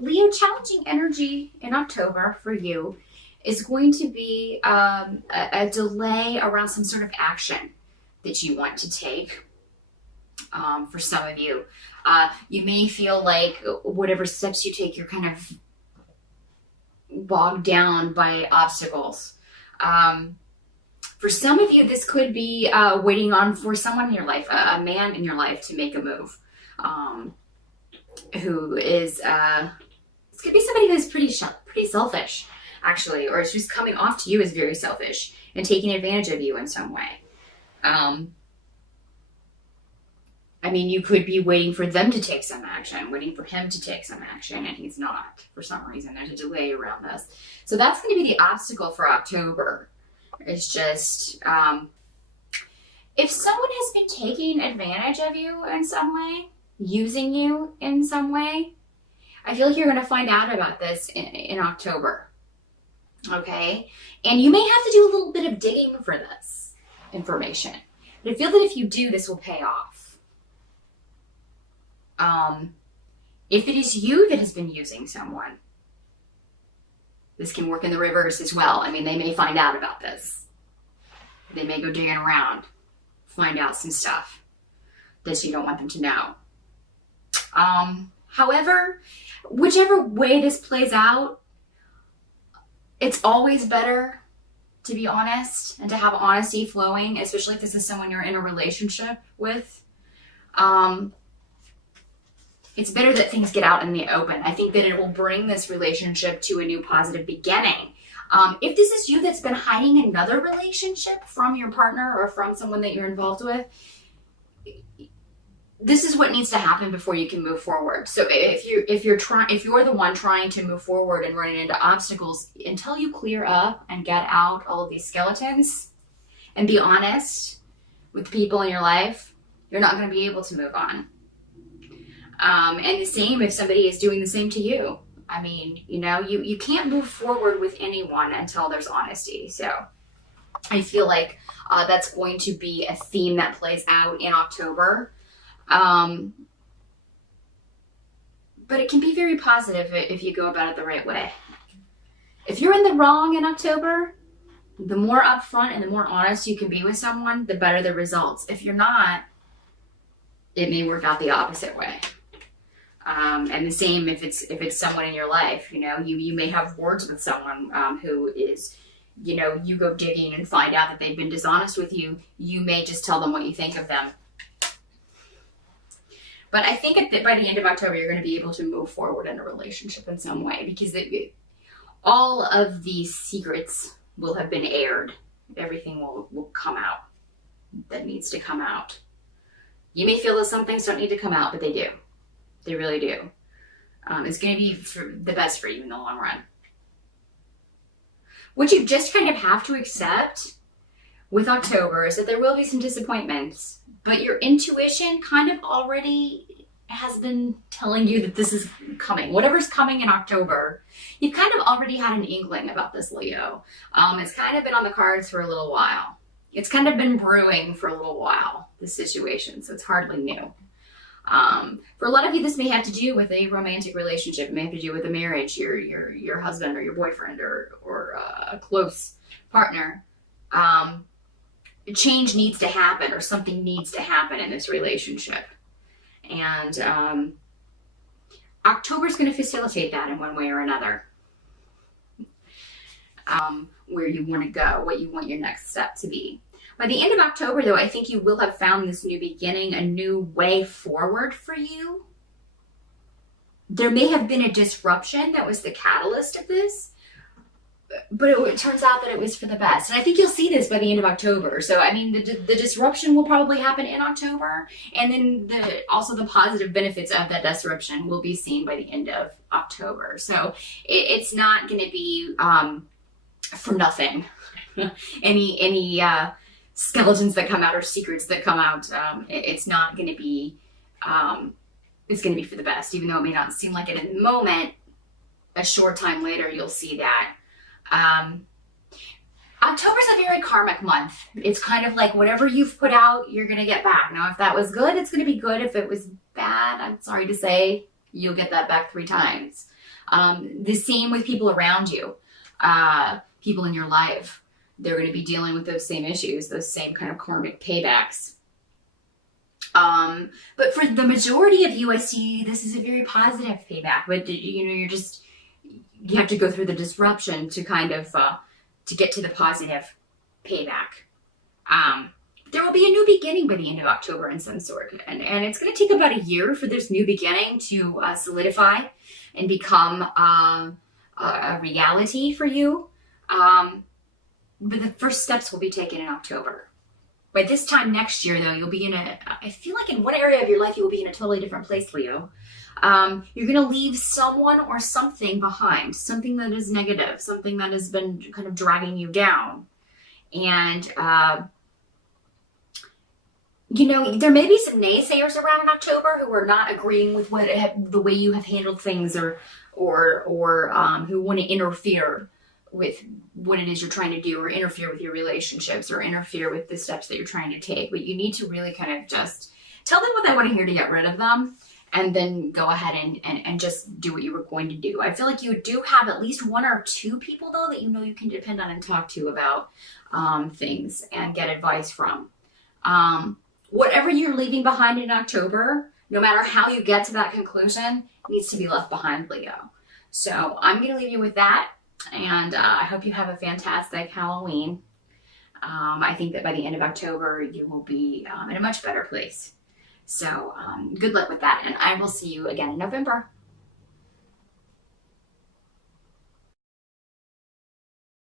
Leo, challenging energy in October for you is going to be a delay around some sort of action that you want to take. For some of you, you may feel like whatever steps you take, you're kind of bogged down by obstacles. For some of you, this could be waiting on for someone in your life, a man in your life, to make a move. Who is this could be somebody who's pretty selfish, actually, or is just coming off to you as very selfish and taking advantage of you in some way. I mean, you could be waiting for them to take some action, waiting for him to take some action, and he's not. For some reason, there's a delay around this. So that's going to be the obstacle for October. It's just, if someone has been taking advantage of you in some way, using you in some way, I feel like you're going to find out about this in October. Okay? And you may have to do a little bit of digging for this information. But I feel that if you do, this will pay off. If it is you that has been using someone, this can work in the reverse as well. I mean, they may find out about this. They may go digging around, find out some stuff that you don't want them to know. However, whichever way this plays out, it's always better to be honest and to have honesty flowing, especially if this is someone you're in a relationship with. It's better that things get out in the open. I think that it will bring this relationship to a new positive beginning. If this is you that's been hiding another relationship from your partner or from someone that you're involved with, this is what needs to happen before you can move forward. So if you're the one trying to move forward and running into obstacles, until you clear up and get out all of these skeletons and be honest with the people in your life, you're not going to be able to move on. And the same if somebody is doing the same to you. I mean, you can't move forward with anyone until there's honesty. So I feel like that's going to be a theme that plays out in October. But it can be very positive if you go about it the right way. If you're in the wrong in October, the more upfront and the more honest you can be with someone, the better the results. If you're not, it may work out the opposite way. And the same if it's someone in your life, you may have words with someone who is, you go digging and find out that they've been dishonest with you. You may just tell them what you think of them. But I think by the end of October, you're going to be able to move forward in a relationship in some way because all of these secrets will have been aired. Everything will come out that needs to come out. You may feel that some things don't need to come out, but they do. They really do. It's going to be the best for you in the long run. What you just kind of have to accept with October is that there will be some disappointments, but your intuition kind of already has been telling you that this is coming. Whatever's coming in October, you've kind of already had an inkling about this, Leo. It's kind of been on the cards for a little while. It's kind of been brewing for a little while, this situation, so it's hardly new. For a lot of you, this may have to do with a romantic relationship. It may have to do with a marriage, your husband or your boyfriend or a close partner. Change needs to happen or something needs to happen in this relationship. And October is going to facilitate that in one way or another. Where you want to go, what you want your next step to be. By the end of October, though, I think you will have found this new beginning, a new way forward for you. There may have been a disruption that was the catalyst of this, but it turns out that it was for the best. And I think you'll see this by the end of October. So, I mean, the disruption will probably happen in October, and then also the positive benefits of that disruption will be seen by the end of October. So it's not going to be for nothing. any skeletons that come out or secrets that come out, it's not going to be, it's going to be for the best, even though it may not seem like it in the moment. A short time later, you'll see that. October's a very karmic month. It's kind of like whatever you've put out, you're going to get back. Now, if that was good, it's going to be good. If it was bad, I'm sorry to say, you'll get that back 3 times. The same with people around you, people in your life. They're going to be dealing with those same issues, those same kind of karmic paybacks. But for the majority of you, I see this is a very positive payback. But you have to go through the disruption to kind of to get to the positive payback. There will be a new beginning by the end of October in some sort, and it's going to take about a year for this new beginning to solidify and become a reality for you. But the first steps will be taken in October. By this time next year, though, you'll be I feel like in one area of your life, you will be in a totally different place, Leo. You're going to leave someone or something behind, something that is negative, something that has been kind of dragging you down. And, there may be some naysayers around in October who are not agreeing with the way you have handled things or who want to interfere with what it is you're trying to do, or interfere with your relationships, or interfere with the steps that you're trying to take. But you need to really kind of just tell them what they want to hear to get rid of them, and then go ahead and just do what you were going to do. I feel like you do have at least 1 or 2 people, though, that you can depend on and talk to about things and get advice from. Whatever you're leaving behind in October, no matter how you get to that conclusion, needs to be left behind, Leo. So I'm going to leave you with that. And I hope you have a fantastic Halloween. I think that by the end of October, you will be in a much better place. So good luck with that. And I will see you again in November.